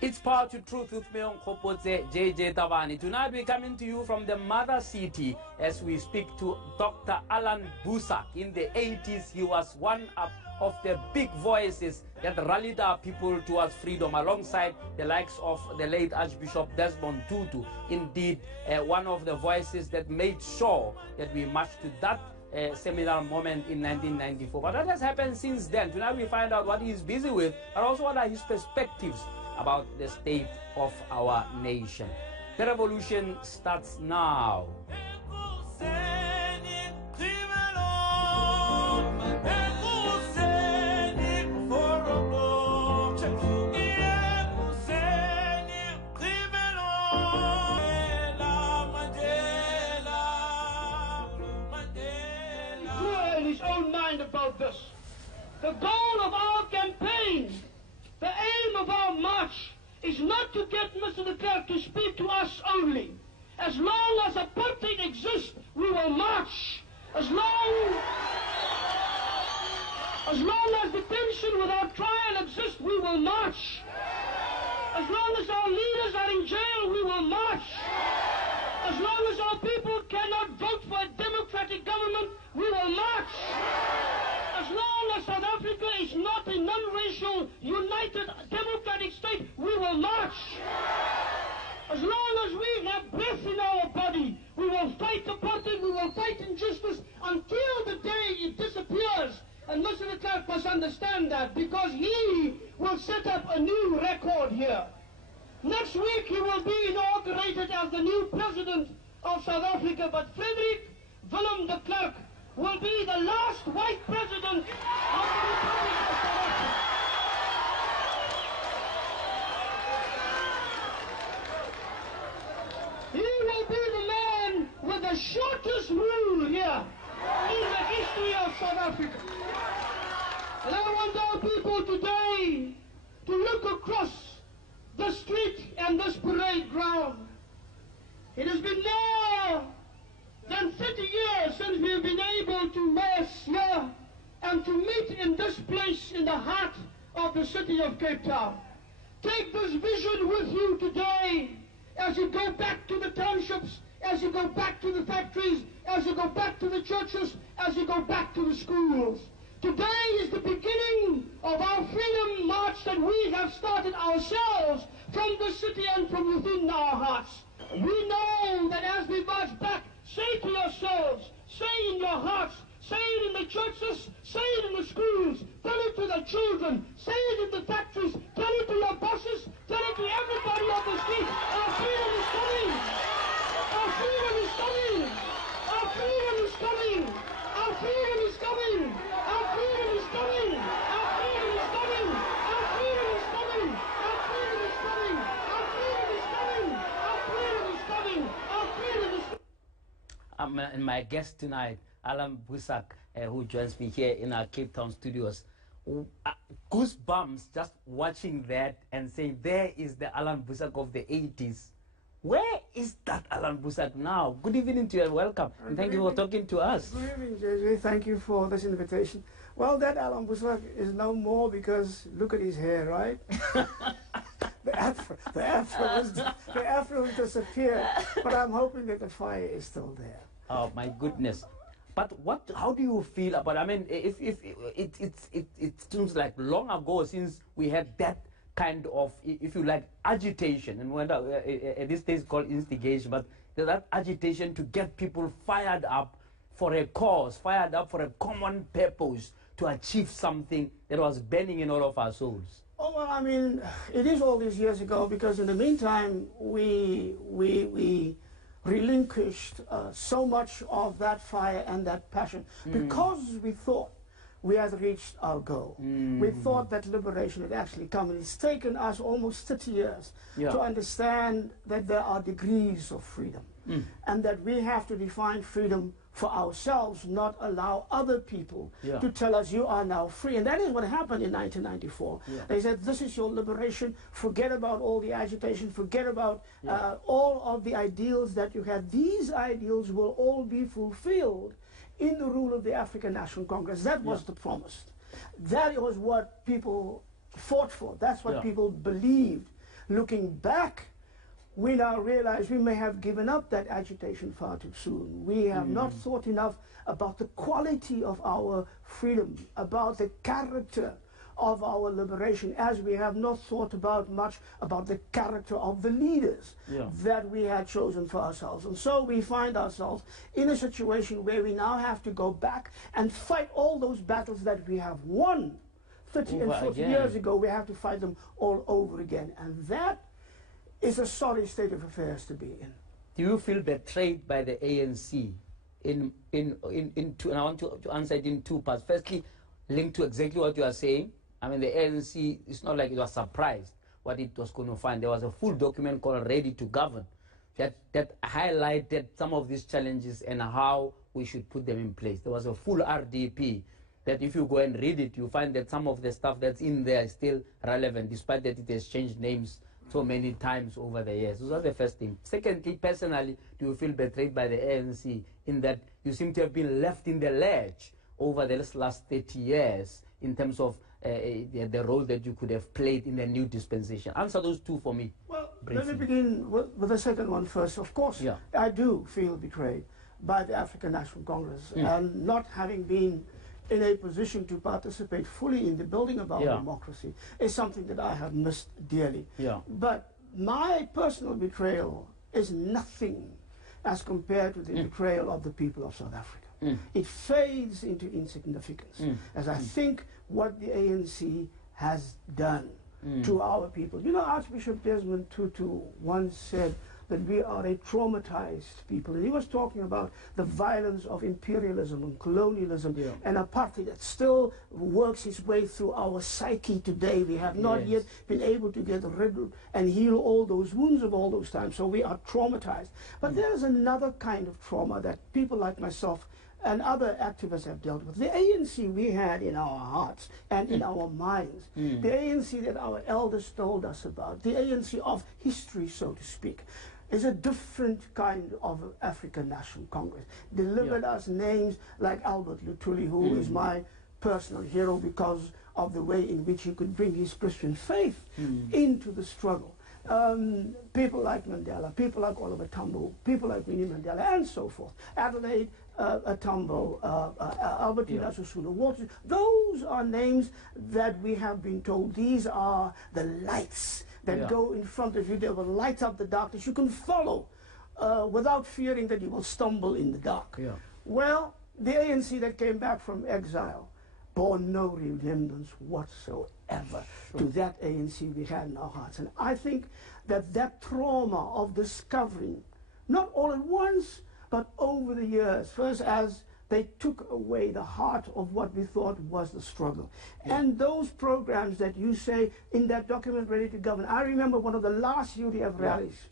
It's Power to Truth with me, JJ Tabane. Tonight we're coming to you from the mother city as we speak to Dr. Allan Boesak. In the 80s, he was one of the big voices that rallied our people towards freedom alongside the likes of the late Archbishop Desmond Tutu. Indeed, one of the voices that made sure that we marched to that seminal moment in 1994. But what has happened since then? Tonight we find out what he's busy with, but also what are his perspectives about the state of our nation. The revolution starts now. In his own mind about this. The goal of our campaign, the aim of our march, is not to get Mr. de Klerk to speak to us only. As long as apartheid exists, we will march. As long as detention without trial exists, we will march. As long as our leaders are in jail, we will march. As long as our people cannot vote for a democratic government, we will march. As long as South Africa is not a non-racial, united, democratic state, we will march. As long as we have breath in our body, we will fight apartheid, we will fight injustice until the day it disappears. And Mr. de Klerk must understand that, because he will set up a new record here. Next week he will be inaugurated as the new president of South Africa, but Frederick Willem de Klerk will be the last white president of the Republic of South Africa. He will be the man with the shortest rule here in the history of South Africa. And I want our people today to look across the street and this parade ground. It has been more than 30 years since we have been able to mass here and to meet in this place in the heart of the city of Cape Town. Take this vision with you today as you go back to the townships, as you go back to the factories, as you go back to the churches, as you go back to the schools. Today is the beginning of our freedom march that we have started ourselves from the city and from within our hearts. We know that as we march back, say to yourselves, say in your hearts, say it in the churches, say it in the schools, tell it to the children, say it in the factories, tell it to your bosses, tell it to everybody on the street. Our freedom is coming. Our freedom is coming. Our freedom is coming. Our freedom is coming. Our freedom is coming. Our freedom is coming. Our freedom is coming. Our freedom is coming. Our freedom is coming. Our freedom is coming. Our freedom is coming. And my guest tonight, Allan Boesak, who joins me here in our Cape Town studios. Goosebumps just watching that and saying, there is the Allan Boesak of the 80s. Where is that Allan Boesak now? Good evening to you and welcome. And thank you for talking to us. Good evening, JJ. Thank you for this invitation. Well, that Allan Boesak is no more because look at his hair, right? The afro has disappeared, but I'm hoping that the fire is still there. Oh my goodness! But how do you feel about? I mean, if it seems like long ago since we had that kind of, if you like, agitation, and when at this stage called instigation, but that agitation to get people fired up for a cause, fired up for a common purpose to achieve something that was burning in all of our souls. Oh, well, I mean, it is all these years ago, because in the meantime, we relinquished so much of that fire and that passion, because we thought we had reached our goal. We thought that liberation had actually come, and it's taken us almost 30 years to understand that there are degrees of freedom, and that we have to define freedom for ourselves, not allow other people to tell us you are now free. And that is what happened in 1994. They said, this is your liberation, forget about all the agitation, forget about all of the ideals that you had. These ideals will all be fulfilled in the rule of the African National Congress. That was the promise. That was what people fought for. That's what people believed. Looking back, we now realize we may have given up that agitation far too soon. We have not thought enough about the quality of our freedom, about the character of our liberation, as we have not thought much about the character of the leaders that we had chosen for ourselves. And so we find ourselves in a situation where we now have to go back and fight all those battles that we have won 30 and 40 years ago. We have to fight them all over again. And that is a sorry state of affairs to be in. Do you feel betrayed by the ANC? And I want to answer it in two parts. Firstly, linked to exactly what you are saying. I mean, the ANC, it's not like it was surprised what it was going to find. There was a full document called Ready to Govern that highlighted some of these challenges and how we should put them in place. There was a full RDP that if you go and read it, you find that some of the stuff that's in there is still relevant, despite that it has changed names so many times over the years. So that's the first thing. Secondly, personally, do you feel betrayed by the ANC in that you seem to have been left in the lurch over the last 30 years in terms of the role that you could have played in the new dispensation? Answer those two for me. Well, briefly. Let me begin with the second one first. Of course, I do feel betrayed by the African National Congress, and not having been in a position to participate fully in the building of our democracy is something that I have missed dearly. But my personal betrayal is nothing as compared to the betrayal of the people of South Africa. It fades into insignificance as I think what the ANC has done to our people. You know, Archbishop Desmond Tutu once said that we are a traumatized people. And he was talking about the violence of imperialism and colonialism and apartheid that still works its way through our psyche today. We have not yet been able to get rid of and heal all those wounds of all those times. So we are traumatized. But there is another kind of trauma that people like myself and other activists have dealt with. The ANC we had in our hearts and in our minds, the ANC that our elders told us about, the ANC of history, so to speak, is a different kind of African National Congress. Delivered us names like Albert Luthuli, who is my personal hero because of the way in which he could bring his Christian faith into the struggle. People like Mandela, people like Oliver Tambo, people like Winnie Mandela, and so forth. Adelaide Tambo, Albertina Sisulu, Waters. Those are names that we have been told these are the lights that go in front of you. They will light up the darkness. You can follow without fearing that you will stumble in the dark. Well, the ANC that came back from exile bore no remembrance whatsoever to that ANC we had in our hearts. And I think that that trauma of discovering, not all at once, but over the years, first as they took away the heart of what we thought was the struggle. And those programs that you say in that document, Ready to Govern, I remember one of the last UDF rallies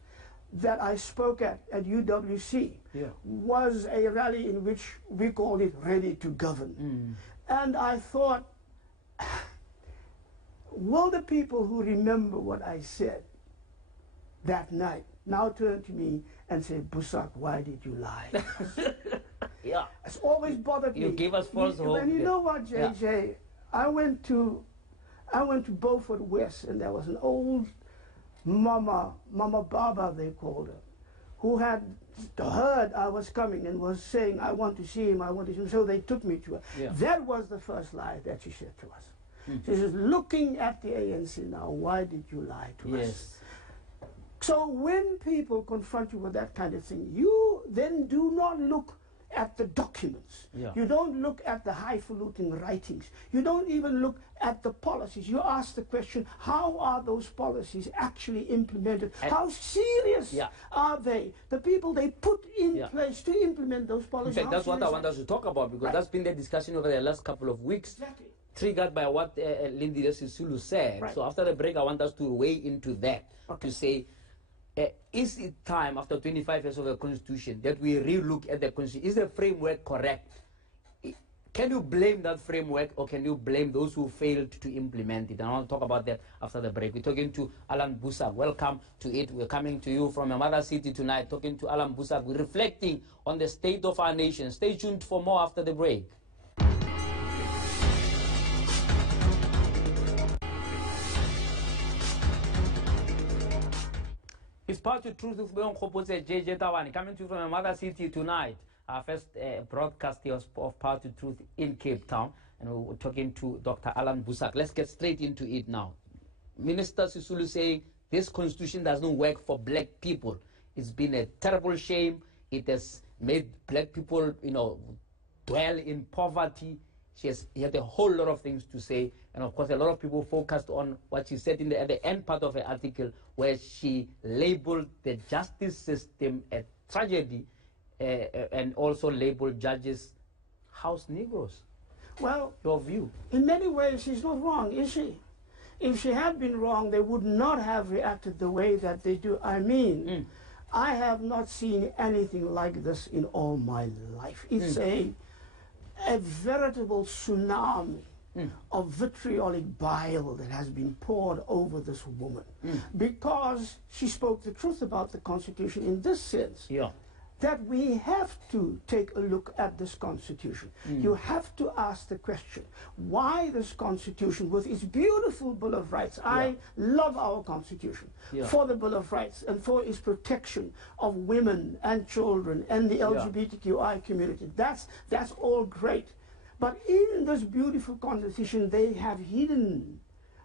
that I spoke at UWC was a rally in which we called it Ready to Govern. And I thought, will the people who remember what I said that night now turn to me and say, Boesak, why did you lie? It's always bothered me. You gave us false hope. And you know what, JJ? I went to Beaufort West, and there was an old Mama Baba, they called her, who had heard I was coming and was saying, I want to see him, I want to see him. So they took me to her. That was the first lie that she said to us. She says, looking at the ANC now, why did you lie to us? So when people confront you with that kind of thing, you then do not look at the documents. You don't look at the highfalutin writings. You don't even look at the policies. You ask the question, how are those policies actually implemented? How serious are they? The people they put in place to implement those policies. In fact, that's what I want us to talk about, because that's been the discussion over the last couple of weeks. Triggered by what Lindiwe Sisulu said. So after the break, I want us to weigh into that, to say, is it time, after 25 years of the Constitution, that we re-look at the Constitution? Is the framework correct? Can you blame that framework, or can you blame those who failed to implement it? And I want to talk about that after the break. We're talking to Allan Boesak. Welcome to it. We're coming to you from a mother city tonight, talking to Allan Boesak. We're reflecting on the state of our nation. Stay tuned for more after the break. It's Power to Truth with JJ Tabane, coming to you from another city tonight. Our first broadcast of Power to Truth in Cape Town, and we're talking to Dr. Allan Boesak. Let's get straight into it now. Minister Sisulu saying this constitution does not work for black people. It's been a terrible shame. It has made black people, dwell in poverty. He had a whole lot of things to say, and of course a lot of people focused on what she said at the end part of her article, where she labeled the justice system a tragedy, and also labeled judges house Negroes. Well, your view? In many ways, she's not wrong, is she? If she had been wrong, they would not have reacted the way that they do. I mean, I have not seen anything like this in all my life. It's a veritable tsunami of vitriolic bile that has been poured over this woman because she spoke the truth about the Constitution in this sense. That we have to take a look at this Constitution. You have to ask the question, why this Constitution with its beautiful Bill of Rights? I love our Constitution for the Bill of Rights and for its protection of women and children and the LGBTQI community. That's all great. But in this beautiful Constitution, they have hidden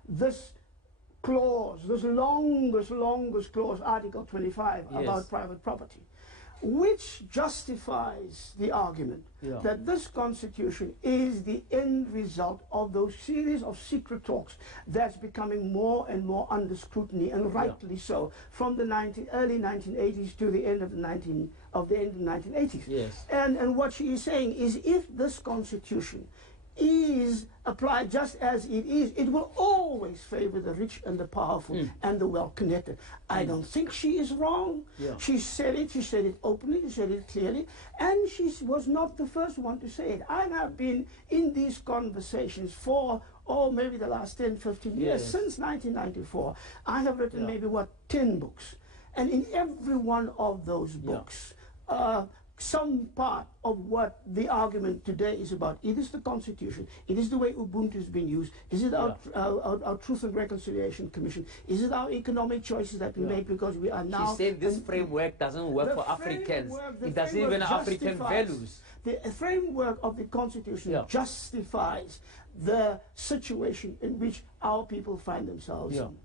this clause, this longest clause, Article 25, about private property, which justifies the argument that this Constitution is the end result of those series of secret talks that's becoming more and more under scrutiny, and rightly so, from the early 1980s to the end of the 1980s. And what she is saying is, if this Constitution is applied just as it is, it will always favor the rich and the powerful and the well-connected. I don't think she is wrong. She said it openly, she said it clearly, and she was not the first one to say it. I have been in these conversations for, maybe the last 10, 15 years, since 1994. I have written maybe, 10 books. And in every one of those books, some part of what the argument today is about. It is the Constitution. It is the way Ubuntu is being used. Is it our Truth and Reconciliation Commission? Is it our economic choices that we make because we are now... She said this framework doesn't work for Africans. It doesn't even have African values. The framework of the Constitution justifies the situation in which our people find themselves in.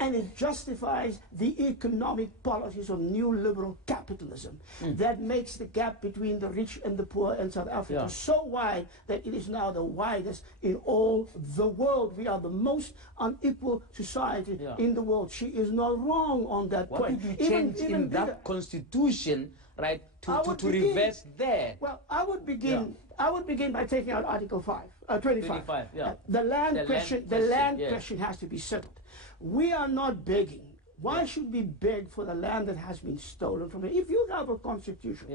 And it justifies the economic policies of neoliberal capitalism that makes the gap between the rich and the poor in South Africa so wide that it is now the widest in all the world. We are the most unequal society in the world. She is not wrong on that point. What did you change in that Constitution, right, to reverse there? Well, I would begin by taking out Article 25. The land question has to be settled. We are not begging. Why should we beg for the land that has been stolen from us? If you have a Constitution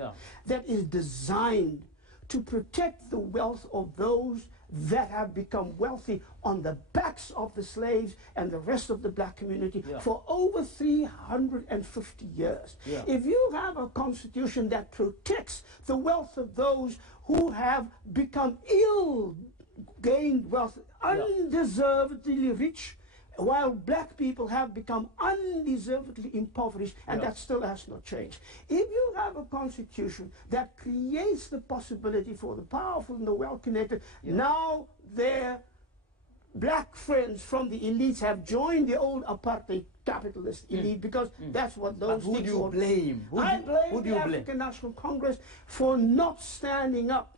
that is designed to protect the wealth of those that have become wealthy on the backs of the slaves and the rest of the black community for over 350 years. If you have a Constitution that protects the wealth of those who have become ill-gained wealth, undeservedly rich, while black people have become undeservedly impoverished, and that still has not changed. If you have a Constitution that creates the possibility for the powerful and the well-connected, now their black friends from the elites have joined the old apartheid capitalist elite, because that's what those things are. Who do you blame? I blame the African National Congress for not standing up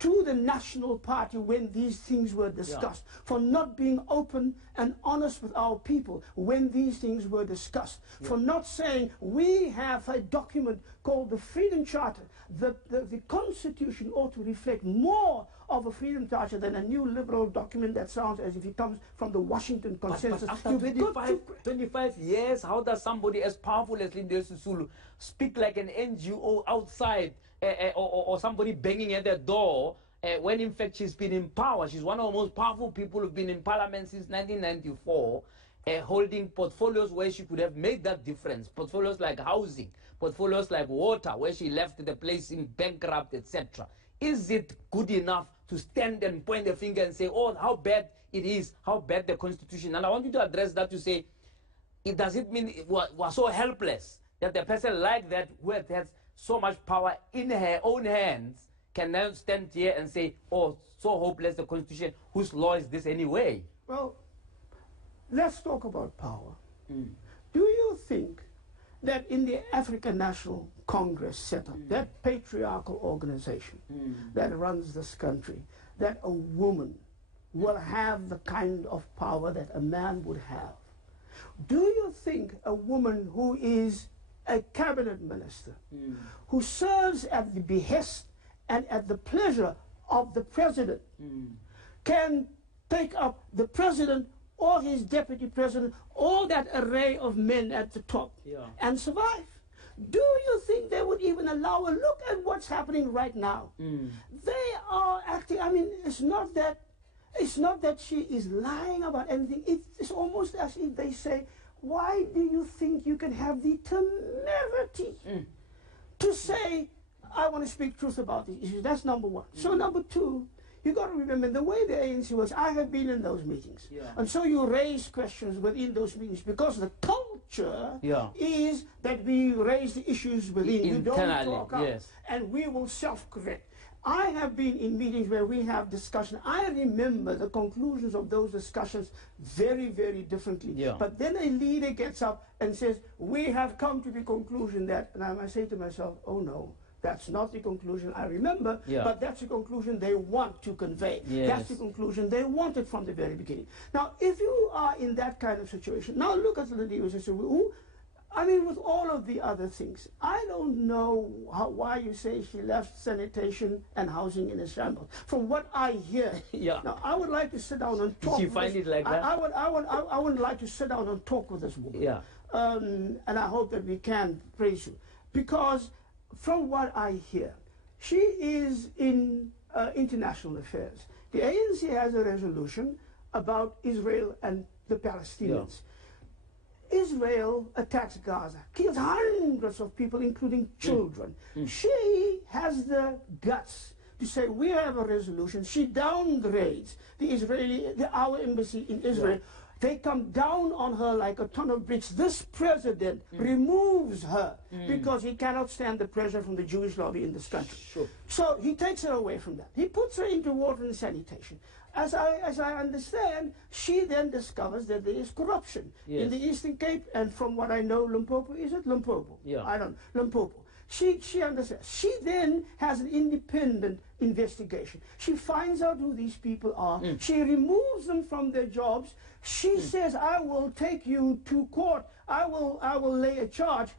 to the National Party when these things were discussed, for not being open and honest with our people when these things were discussed, for not saying we have a document called the Freedom Charter. The Constitution ought to reflect more of a Freedom Charter than a new liberal document that sounds as if it comes from the Washington Consensus. But after 25 years, how does somebody as powerful as Lindiwe Sisulu speak like an NGO outside, or somebody banging at their door, when in fact she's been in power? She's one of the most powerful people who've been in parliament since 1994, holding portfolios where she could have made that difference, portfolios like housing, portfolios like water, where she left the place in bankrupt, etc. Is it good enough to stand and point the finger and say, oh, how bad it is, how bad the Constitution? And I want you to address that, to say, does it mean it was so helpless that the person like that who has so much power in her own hands can now stand here and say, oh, so hopeless the Constitution, whose law is this anyway? Well, let's talk about power. Do you think that in the African National Congress setup, that patriarchal organization that runs this country, that a woman will have the kind of power that a man would have? Do you think a woman who is a cabinet minister, who serves at the behest and at the pleasure of the president, can take up the president or his deputy president, all that array of men at the top, and survive? Do you think they would even allow a look at what's happening right now? They are acting, I mean, it's not that she is lying about anything. It's almost as if they say, why do you think you can have the temerity to say, I want to speak truth about these issues? That's number one. So number two, you got to remember the way the ANC works. I have been in those meetings. And so you raise questions within those meetings because the culture is that we raise the issues within. You don't talk out. And we will self-correct. I have been in meetings where we have discussion. I remember the conclusions of those discussions very, very differently. But then a leader gets up and says, we have come to the conclusion that, and I must say to myself, oh no, that's not the conclusion I remember, but that's the conclusion they want to convey. That's the conclusion they wanted from the very beginning. Now, if you are in that kind of situation, now look at Lindiwe Sisulu. I mean, with all of the other things, I don't know why you say she left sanitation and housing in a shambles. From what I hear, now I would like to sit down and talk. Did you find it like that? I would like to sit down and talk with this woman. And I hope that we can praise you, because from what I hear, she is in international affairs. The ANC has a resolution about Israel and the Palestinians. Israel attacks Gaza, kills hundreds of people, including children. She has the guts to say, we have a resolution. She downgrades our embassy in Israel. They come down on her like a ton of bricks. This president removes her because he cannot stand the pressure from the Jewish lobby in this country. So he takes her away from that. He puts her into water and sanitation. As I understand, she then discovers that there is corruption in the Eastern Cape, and from what I know, Limpopo, is it Limpopo? I don't know, Limpopo. She understands. She then has an independent investigation. She finds out who these people are. She removes them from their jobs. She says, I will take you to court. I will lay a charge.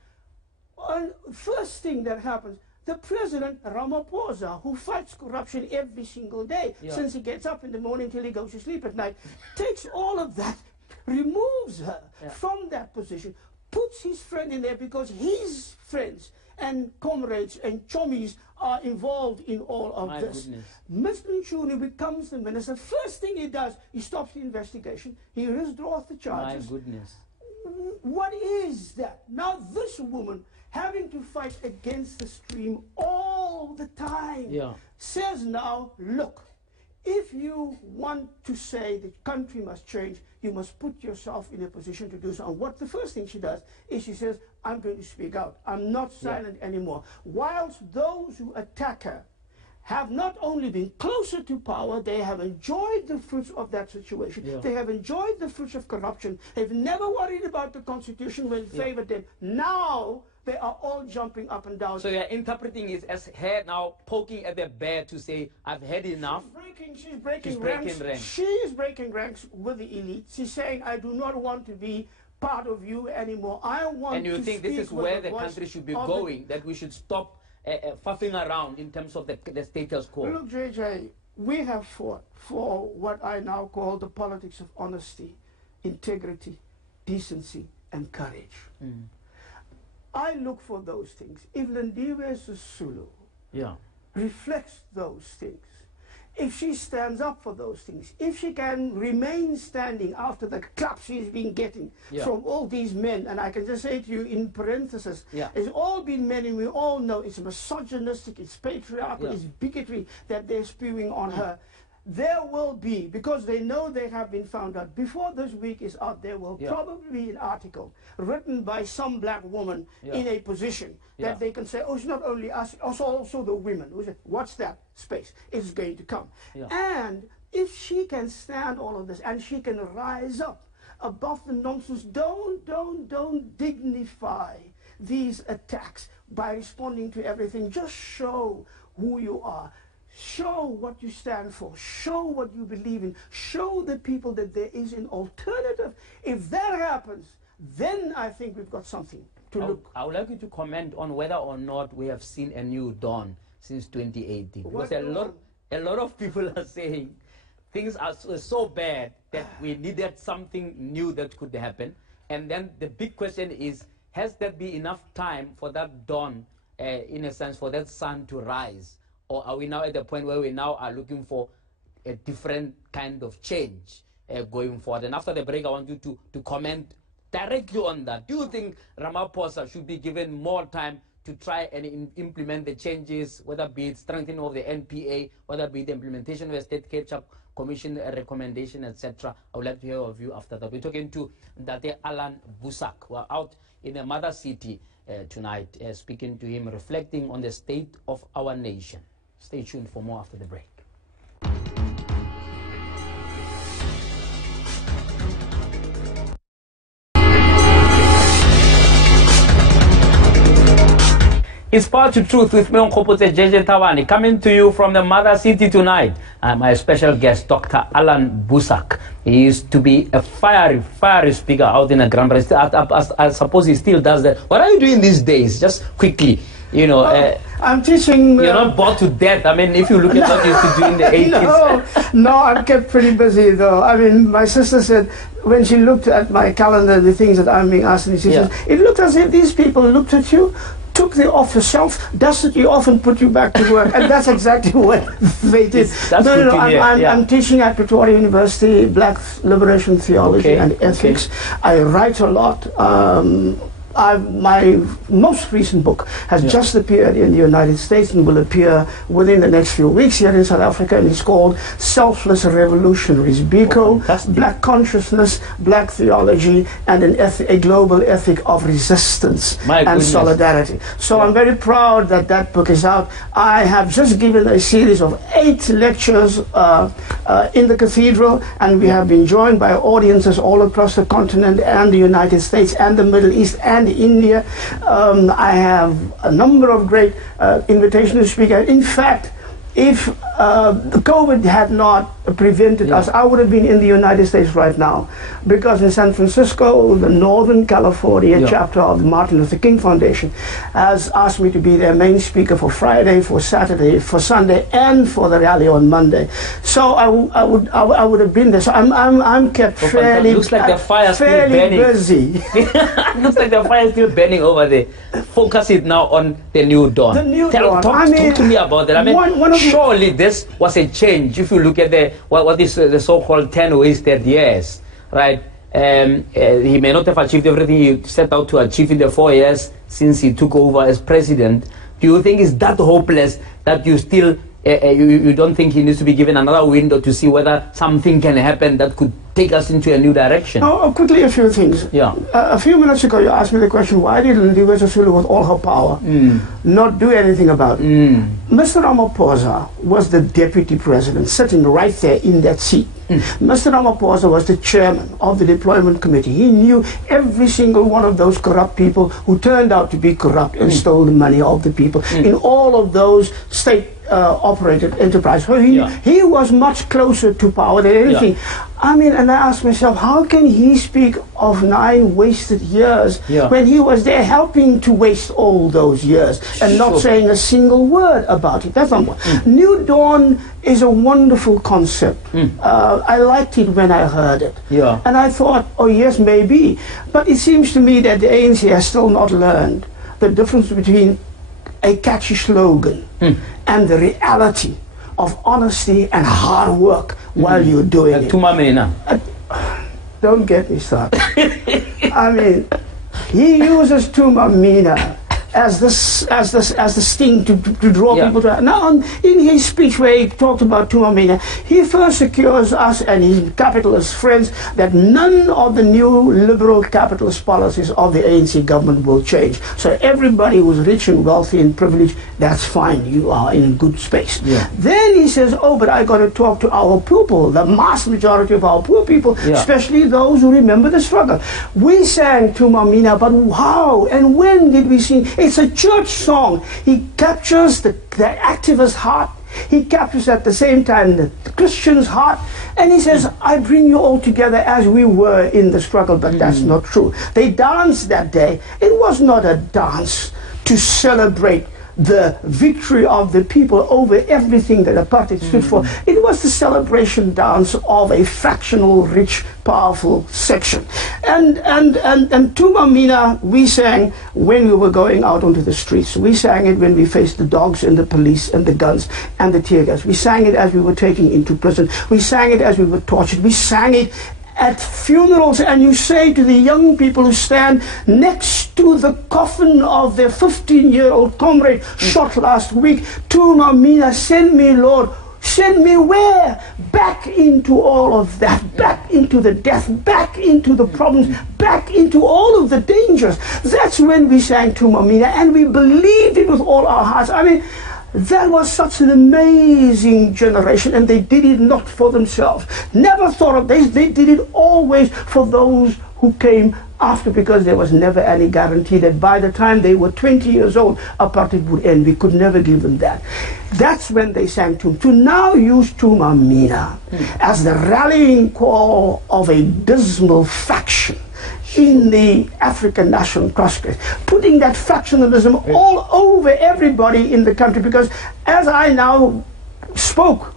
And first thing that happens, the president, Ramaphosa, who fights corruption every single day, since he gets up in the morning till he goes to sleep at night, takes all of that, removes her from that position, puts his friend in there because his friends and comrades and chommies are involved in all of this. Mr. Nchunu becomes the minister. First thing he does, he stops the investigation. He withdraws the charges. My goodness. What is that? Now this woman, having to fight against the stream all the time, says now, look, if you want to say the country must change, you must put yourself in a position to do so. And what the first thing she does is she says, I'm going to speak out. I'm not silent anymore. Whilst those who attack her have not only been closer to power, they have enjoyed the fruits of that situation. They have enjoyed the fruits of corruption. They've never worried about the Constitution when it favored them. Now they are all jumping up and down. So you're interpreting it as her now poking at the bear to say, I've had enough. She's breaking ranks. She is breaking ranks with the elite. She's saying, I do not want to be part of you anymore. I want to. And you think this is where the country should be going, that we should stop fuffing around in terms of the status quo? Look, JJ, we have fought for what I now call the politics of honesty, integrity, decency, and courage. I look for those things. If Lindiwe Sisulu reflects those things, if she stands up for those things, if she can remain standing after the clap she's been getting from all these men, and I can just say to you in parenthesis, it's all been men, and we all know it's misogynistic, it's patriarchal, it's bigotry that they're spewing on her. there will be, because they know they have been found out, before this week is out, there will probably be an article written by some black woman in a position that they can say, oh, it's not only us, also the women. Who say, what's that space? It's going to come. And if she can stand all of this and she can rise up above the nonsense, don't dignify these attacks by responding to everything. Just show who you are. Show what you stand for. Show what you believe in. Show the people that there is an alternative. If that happens, then I think we've got something to look. I would like you to comment on whether or not we have seen a new dawn since 2018. Because a lot of people are saying things are so bad that we needed something new that could happen. And then the big question is, has there been enough time for that dawn, in a sense, for that sun to rise? Or are we now at the point where we now are looking for a different kind of change going forward? And after the break, I want you to comment directly on that. Do you think Ramaphosa should be given more time to try and implement the changes, whether it be strengthening of the NPA, whether it be the implementation of a state catch-up commission recommendation, etc.? I would like to hear your view after that. We're talking to Allan Boesak, who are out in the mother city tonight, speaking to him, reflecting on the state of our nation. Stay tuned for more after the break. It's Power to Truth with me on JJ Tabane, coming to you from the mother city tonight. My special guest, Dr. Allan Boesak. He used to be a fiery speaker out in a Grand Prix. I suppose he still does that. What are you doing these days? Just quickly, you know. I'm teaching. You're not bored to death. I mean, if you look at what you used to do in the 80s. No, I'm kept pretty busy though. I mean, my sister said, when she looked at my calendar, the things that I'm being asked, and she says, it looked as if these people looked at you, took you off the shelf, dusted you off, and put you back to work. And that's exactly what they did. I'm teaching at Pretoria University, Black Liberation Theology and Ethics. I write a lot. My most recent book has just appeared in the United States and will appear within the next few weeks here in South Africa, and it's called Selfless Revolutionaries, BICO, Black Consciousness, Black Theology, and a Global Ethic of Resistance and Solidarity. So I'm very proud that that book is out. I have just given a series of 8 lectures in the cathedral, and we have been joined by audiences all across the continent and the United States and the Middle East and India. I have a number of great invitations to speak. In fact, if COVID had not prevented us, I would have been in the United States right now, because in San Francisco, the Northern California chapter of the Martin Luther King Foundation has asked me to be their main speaker for Friday, for Saturday, for Sunday, and for the rally on Monday. So I would have been there. So I'm kept fairly, looks like the fire still burning. Busy. Looks like the fire is still burning over there. Focus it now on the new dawn. The new dawn. Talk to me about that. I mean, surely this was a change. If you look at the what is the so-called 10 wasted years, right? He may not have achieved everything he set out to achieve in the 4 years since he took over as president. Do you think it's that hopeless that you still you don't think he needs to be given another window to see whether something can happen that could take us into a new direction? Oh, quickly, a few things. A few minutes ago, you asked me the question, why did Lindiwe Sisulu, with all her power, not do anything about it? Mr. Ramaphosa was the deputy president, sitting right there in that seat. Mr. Ramaphosa was the chairman of the deployment committee. He knew every single one of those corrupt people who turned out to be corrupt and stole the money of the people in all of those state operated enterprise. So he was much closer to power than anything. I mean, and I asked myself, how can he speak of 9 wasted years when he was there helping to waste all those years and not saying a single word about it? That's not one. New Dawn is a wonderful concept. I liked it when I heard it. And I thought, oh yes, maybe. But it seems to me that the ANC has still not learned the difference between a catchy slogan and the reality of honesty and hard work while you're doing it. Thuma Mina. Don't get me started. I mean, he uses Thuma Mina as the sting to draw people to. Now, in his speech where he talked about Thuma Mina, he first secures us and his capitalist friends that none of the new liberal capitalist policies of the ANC government will change. So everybody who's rich and wealthy and privileged, that's fine. You are in a good space. Yeah. Then he says, oh, but I got to talk to our people, the mass majority of our poor people, especially those who remember the struggle. We sang Thuma Mina, but how and when did we sing? It's a church song. He captures the activist heart. He captures at the same time the Christian's heart. And he says, I bring you all together as we were in the struggle. But that's not true. They danced that day. It was not a dance to celebrate the victory of the people over everything that apartheid stood for. It was the celebration dance of a fractional, rich, powerful section. And Thuma Mina, we sang when we were going out onto the streets. We sang it when we faced the dogs and the police and the guns and the tear gas. We sang it as we were taken into prison. We sang it as we were tortured. We sang it at funerals, and you say to the young people who stand next to the coffin of their 15-year-old comrade shot last week, Thuma Mina, send me, Lord. Send me where? Back into all of that, back into the death, back into the problems, back into all of the dangers. That's when we sang Thuma Mina, and we believed it with all our hearts. I mean, that was such an amazing generation, and they did it not for themselves. Never thought of this. They did it always for those who came after, because there was never any guarantee that by the time they were 20 years old, apartheid would end. We could never give them that. That's when they sang to now use Thuma Mina as the rallying call of a dismal faction in the African National Congress, putting that factionalism all over everybody in the country. Because as I now spoke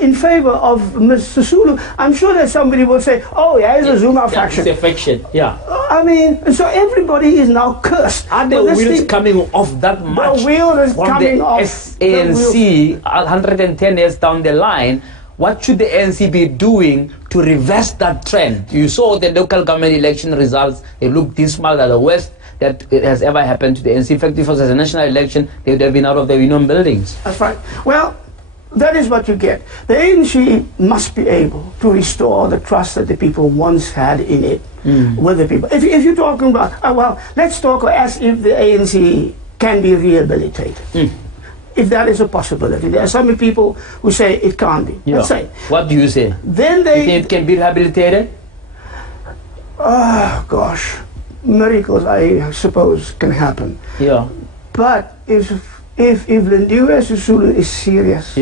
in favor of Ms. Sisulu, I'm sure that somebody will say, oh yeah, it's a Zuma faction. It's a faction, yeah. I mean, so everybody is now cursed. Are the wheels coming off that much? The wheel is coming off. ANC, 110 years down the line, what should the ANC be doing to reverse that trend? You saw the local government election results. They look dismal. They're the worst that it has ever happened to the ANC. In fact, if it was a national election, they would have been out of their winning buildings. That's right. Well, that is what you get. The ANC must be able to restore the trust that the people once had in it with the people. If you're talking about, well, let's talk as if the ANC can be rehabilitated. If that is a possibility. There are some people who say it can't be. Yeah. Let's say. What do you say? Then they... You think it can be rehabilitated? Oh, gosh. Miracles, I suppose, can happen. Yeah. But if Lindiwe Sisulu is serious,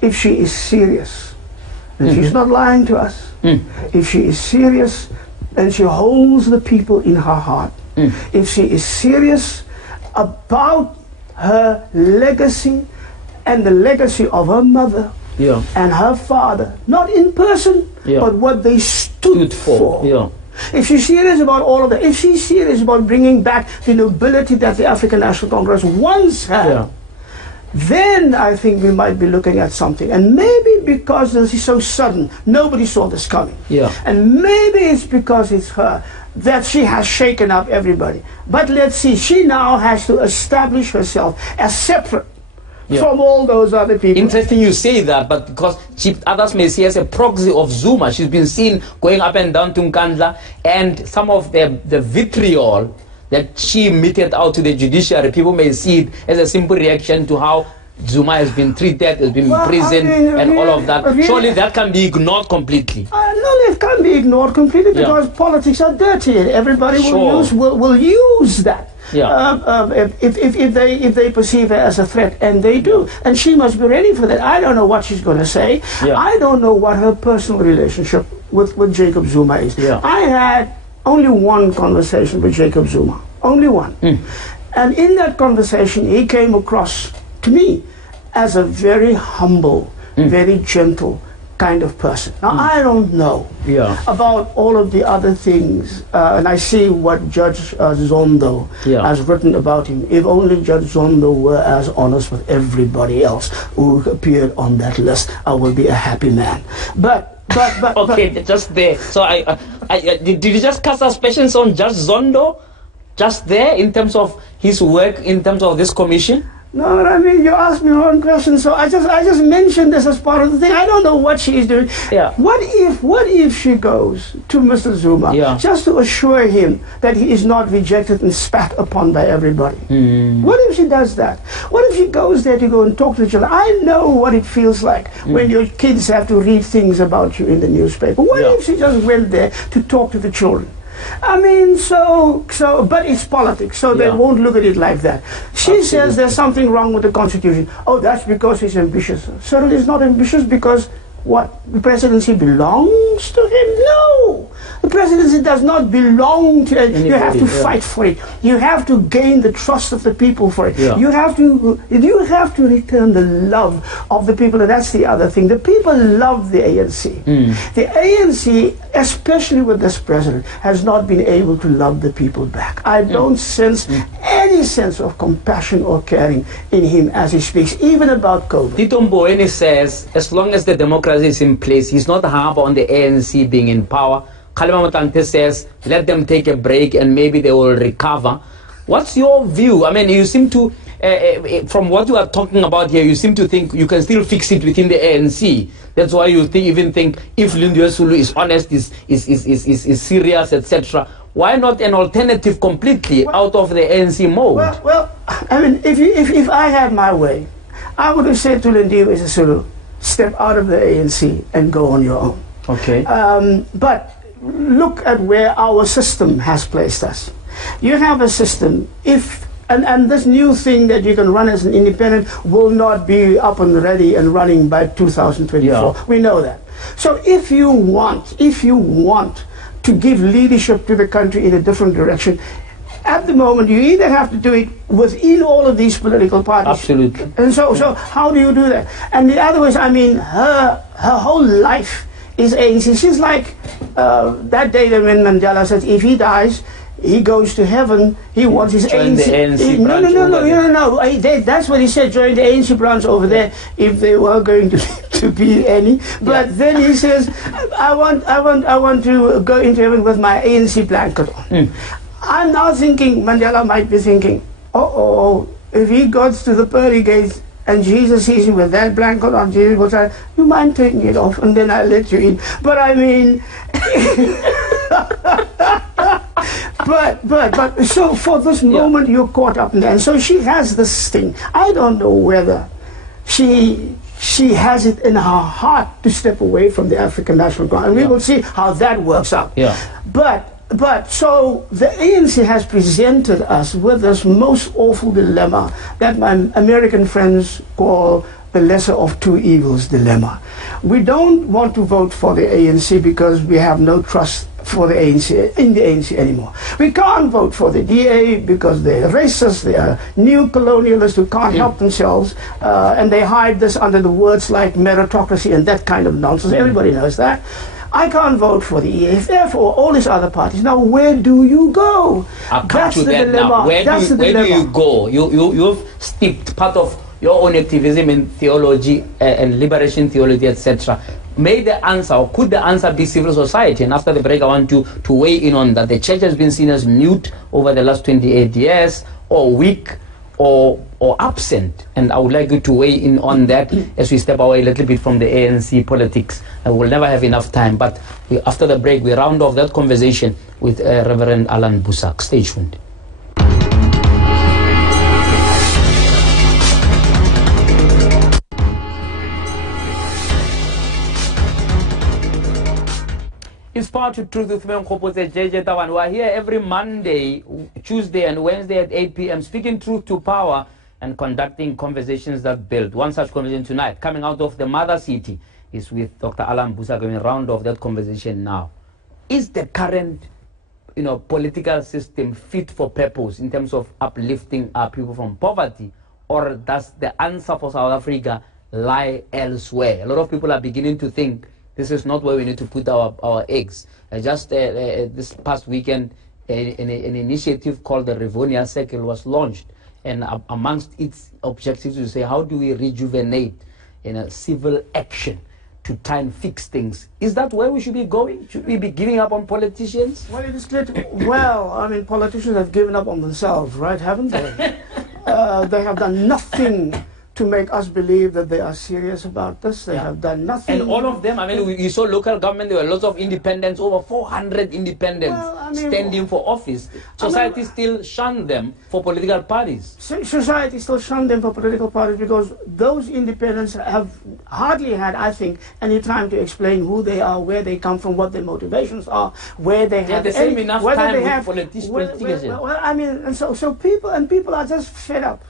if she is serious, and she's not lying to us, if she is serious and she holds the people in her heart, if she is serious about her legacy and the legacy of her mother and her father, not in person, but what they stood for. If she's serious about all of that, if she's serious about bringing back the nobility that the African National Congress once had, then I think we might be looking at something. And maybe because this is so sudden, nobody saw this coming. And maybe it's because it's her that she has shaken up everybody. But let's see, she now has to establish herself as separate from all those other people. Interesting you say that, but because others may see as a proxy of Zuma. She's been seen going up and down to Nkandla, and some of the vitriol that she meted out to the judiciary, people may see it as a simple reaction to how Zuma has been treated, has been imprisoned, and all of that. Surely that can be ignored completely. No, it can't be ignored completely because politics are dirty, and everybody will use that. If they perceive her as a threat, and they do, and she must be ready for that. I don't know what she's going to say. I don't know what her personal relationship with Jacob Zuma is. I had only one conversation with Jacob Zuma, only one, and in that conversation he came across to me as a very humble, very gentle kind of person. Now, I don't know about all of the other things, and I see what Judge Zondo has written about him. If only Judge Zondo were as honest with everybody else who appeared on that list, I would be a happy man. But okay, just there. So did you just cast aspersions on Judge Zondo? just there in terms of his work, in terms of this commission? No, I mean, you asked me one question, so I just mentioned this as part of the thing. I don't know what she is doing. Yeah. What if she goes to Mr. Zuma just to assure him that he is not rejected and spat upon by everybody? What if she does that? What if she goes there to go and talk to the children? I know what it feels like when your kids have to read things about you in the newspaper. What if she just went there to talk to the children? I mean, but it's politics, so they won't look at it like that. She says there's something wrong with the Constitution. Oh, that's because he's ambitious. Cyril is not ambitious because what? The presidency belongs to him? No! The presidency does not belong to it. You have to fight for it. You have to gain the trust of the people for it. You have to return the love of the people, and that's the other thing. The people love the ANC. The ANC, especially with this president, has not been able to love the people back. I don't sense any sense of compassion or caring in him as he speaks, even about COVID. Tito Mboweni says, as long as the democracy is in place, he's not hard on the ANC being in power. Kgalema Motlanthe says, let them take a break and maybe they will recover. What's your view? I mean, you seem to, from what you are talking about here, you seem to think you can still fix it within the ANC. That's why you even think if Lindiwe Sisulu is honest, is serious, etc. Why not an alternative completely out of the ANC mode? Well, I mean, if I had my way, I would have said to Lindiwe Sisulu, step out of the ANC and go on your own. Okay. But look at where our system has placed us. You have a system, and this new thing that you can run as an independent will not be up and ready and running by 2024. We know that. So if you want to give leadership to the country in a different direction, at the moment you either have to do it within all of these political parties. Absolutely. And so how do you do that? And the other is, I mean, her whole life is ANC. She's like that day when Mandela said, if he dies, he goes to heaven. He wants his ANC. No. That's what he said. Join the ANC branch over there, if they were going to be any. But then he says, I want to go into heaven with my ANC blanket on. I'm now thinking Mandela might be thinking, if he goes to the pearly gates and Jesus sees him with that blanket on, Jesus will say, you mind taking it off and then I'll let you in. But I mean, but so for this moment you're caught up in that. And so she has this thing. I don't know whether she has it in her heart to step away from the African National Congress. And we will see how that works out. But so the ANC has presented us with this most awful dilemma that my American friends call the lesser of two evils dilemma. We don't want to vote for the ANC because we have no trust for the ANC, in the ANC anymore. We can't vote for the DA because they're racist, they are neo-colonialists who can't help themselves, and they hide this under the words like meritocracy and that kind of nonsense. Everybody knows that. I can't vote for the EF, therefore all these other parties. Now, where do you go? That's the dilemma. Where do you go? You've steeped part of your own activism in theology and liberation theology, etc. May the answer, or could the answer be civil society? And after the break, I want to weigh in on that. The church has been seen as mute over the last 28 years, or weak, or absent. And I would like you to weigh in on that as we step away a little bit from the ANC politics. I will never have enough time. But after the break, we round off that conversation with Reverend Allan Boesak. Stay tuned. It's part of Truth with me on JJ Tabane. We are here every Monday, Tuesday and Wednesday at 8 p.m. speaking truth to power and conducting conversations that build. One such conversation tonight, coming out of the mother city, is with Dr. Allan Boesak. Going round off that conversation now. Is the current, political system fit for purpose in terms of uplifting our people from poverty, or does the answer for South Africa lie elsewhere? A lot of people are beginning to think this is not where we need to put our eggs. Just this past weekend, an initiative called the Rivonia Circle was launched, and amongst its objectives, we say, how do we rejuvenate civil action to try and fix things. Is that where we should be going? Should we be giving up on politicians? Well, it is clear well, I mean, politicians have given up on themselves, right, haven't they? They have done nothing to make us believe that they are serious about this. They have done nothing. And all of them, I mean, we saw local government, there were lots of independents, over 400 independents standing for office. Society still shunned them for political parties. Society still shunned them for political parties because those independents have hardly had, I think, any time to explain who they are, where they come from, what their motivations are, where they have... the same enough time with politicians. Well, I mean, and so people are just fed up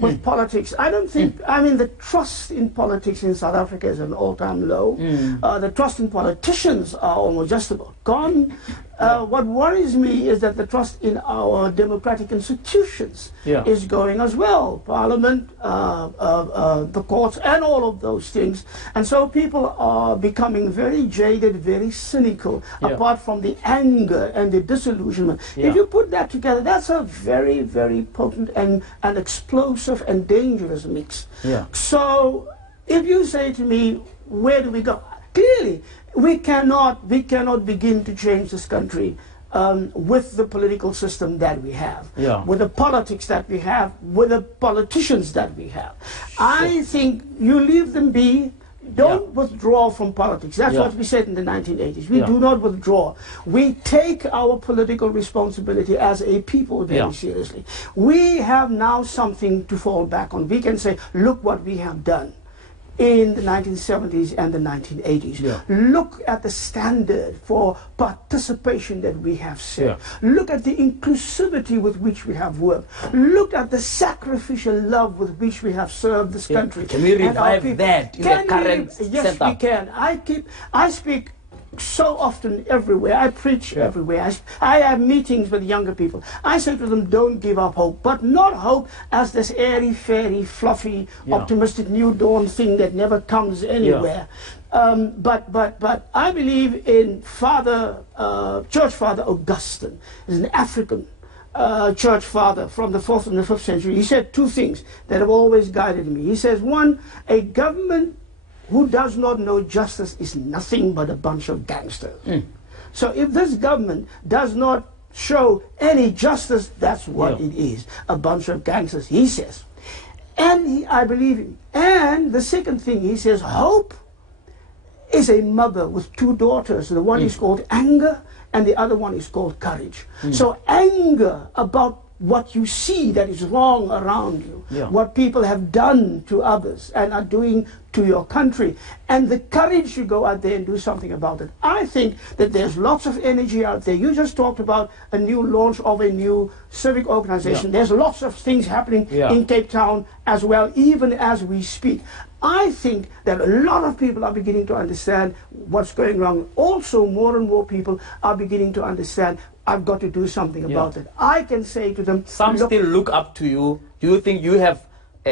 with politics. I don't think, I mean, the trust in politics in South Africa is at an all-time low. The trust in politicians are almost just about gone. What worries me is that the trust in our democratic institutions is going as well. Parliament, the courts, and all of those things. And so people are becoming very jaded, very cynical, apart from the anger and the disillusionment. If you put that together, that's a very, very potent and explosive and dangerous mix. So if you say to me, where do we go? Clearly, we cannot begin to change this country with the political system that we have, with the politics that we have, with the politicians that we have. I think you leave them be. Don't withdraw from politics. That's what we said in the 1980s. We do not withdraw. We take our political responsibility as a people very seriously. We have now something to fall back on. We can say, look what we have done in the 1970s and the 1980s. Look at the standard for participation that we have set. Look at the inclusivity with which we have worked. Look at the sacrificial love with which we have served this country. Can we revive that in the current setup? Yes, we can. I speak so often everywhere. I preach everywhere. I have meetings with younger people. I say to them, don't give up hope, but not hope as this airy, fairy, fluffy, optimistic new dawn thing that never comes anywhere. But I believe in Church Father Augustine. He's an African church father from the 4th and the 5th century. He said two things that have always guided me. He says, one, a government who does not know justice is nothing but a bunch of gangsters. So if this government does not show any justice, that's what it is, a bunch of gangsters, he says. And I believe him. And the second thing, he says, hope is a mother with two daughters. The one is called anger, and the other one is called courage. So anger about what you see that is wrong around you, what people have done to others and are doing to your country, and the courage to go out there and do something about it. I think that there's lots of energy out there. You just talked about a new launch of a new civic organization. There's lots of things happening in Cape Town as well, even as we speak. I think that a lot of people are beginning to understand what's going wrong. Also, more and more people are beginning to understand, I've got to do something about it. I can say to them... Some still look up to you. Do you think you have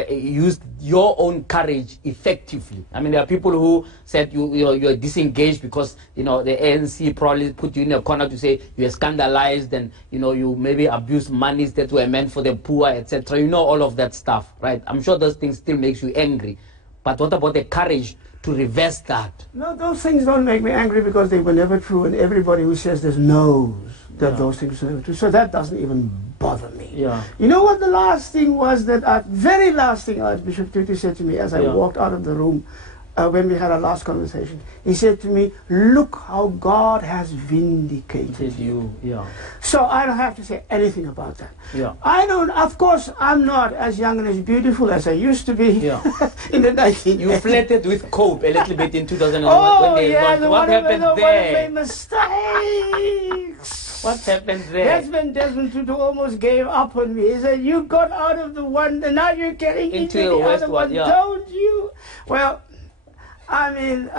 used your own courage effectively? I mean, there are people who said you're disengaged because, you know, the ANC probably put you in a corner to say you're scandalized and, you know, you maybe abused monies that were meant for the poor, etc. You know all of that stuff, right? I'm sure those things still makes you angry. But what about the courage to reverse that? No, those things don't make me angry because they were never true, and everybody who says this knows that those things are never true. So that doesn't even bother me. You know what the last thing was that, very last thing Archbishop Tutu said to me as I walked out of the room when we had our last conversation? He said to me, look how God has vindicated you. So I don't have to say anything about that. I don't, of course, I'm not as young and as beautiful as I used to be in the 1980s. You flirted with Cope a little bit in 2001. Oh, when yeah, what happened there? Mistakes. What happened there? That's when Desmond Tutu almost gave up on me. He said, you got out of the one, and now you're getting into the other one, don't you? Well, I mean,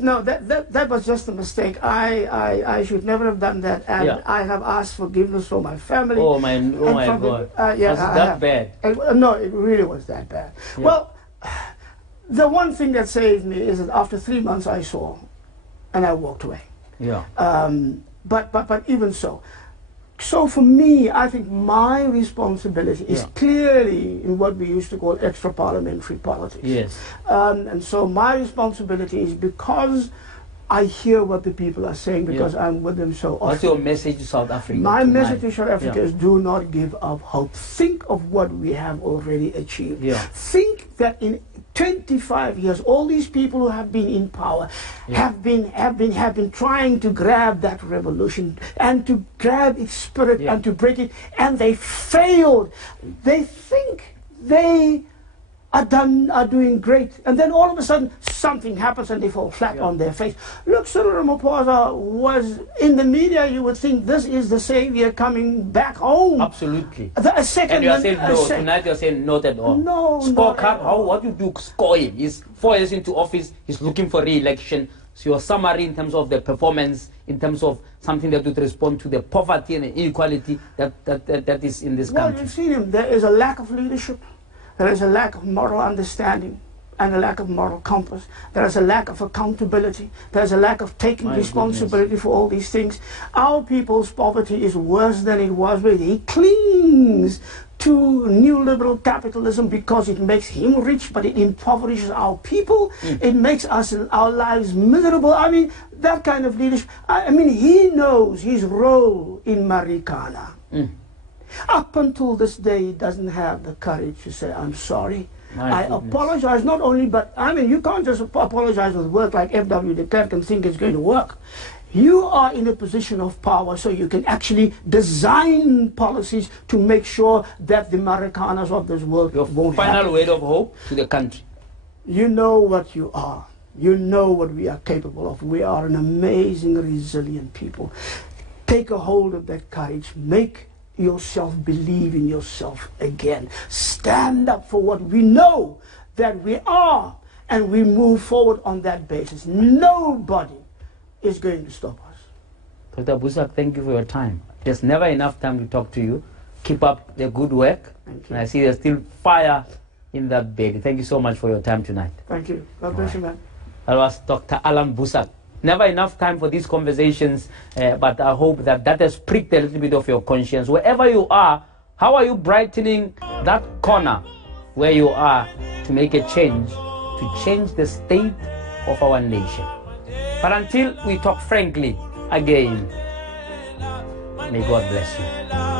no, that was just a mistake. I should never have done that, and I have asked forgiveness for my family. Oh my God! Was that bad? No, it really was that bad. Well, the one thing that saved me is that after 3 months I saw, and I walked away. But even so, So for me, I think my responsibility is clearly in what we used to call extra-parliamentary politics. Yes. And so my responsibility is because I hear what the people are saying, because I'm with them so often. What's your message to South Africa? My message to South Africa is do not give up hope. Think of what we have already achieved. Think that in 25 years, all these people who have been in power have been trying to grab that revolution and to grab its spirit and to break it, and they failed. They think they are doing great, and then all of a sudden something happens and they fall flat on their face. Look, Cyril Ramaphosa was in the media. You would think this is the savior coming back home. Absolutely. And you are saying no. Tonight you are saying not at all. No. Scorecard. What you do? Score him. He's 4 years into office. He's looking for re-election. So your summary in terms of the performance, in terms of something that would respond to the poverty and the inequality that is in this country. Well, you've seen him. There is a lack of leadership. There is a lack of moral understanding and a lack of moral compass. There is a lack of accountability. There is a lack of taking responsibility for all these things. Our people's poverty is worse than it was. He clings to neoliberal capitalism because it makes him rich, but it impoverishes our people. It makes our lives miserable. I mean, that kind of leadership. I mean, he knows his role in Marikana. Up until this day, he doesn't have the courage to say, I'm sorry. I apologize, not only, but I mean, you can't just apologize with work like F.W. de Klerk and think it's going to work. You are in a position of power, so you can actually design policies to make sure that the Marikanas of this world won't happen. Final word of hope to the country. You know what you are. You know what we are capable of. We are an amazing, resilient people. Take a hold of that courage. Make yourself believe in yourself again. Stand up for what we know that we are, and we move forward on that basis. Nobody is going to stop us. Dr. Boesak, thank you for your time. There's never enough time to talk to you. Keep up the good work. Thank you. And I see there's still fire in that belly. Thank you so much for your time tonight. Thank you. God bless you, man. That was Dr. Allan Boesak. Never enough time for these conversations, but I hope that has pricked a little bit of your conscience. Wherever you are, how are you brightening that corner where you are to make a change, to change the state of our nation? But until we talk frankly again, may God bless you.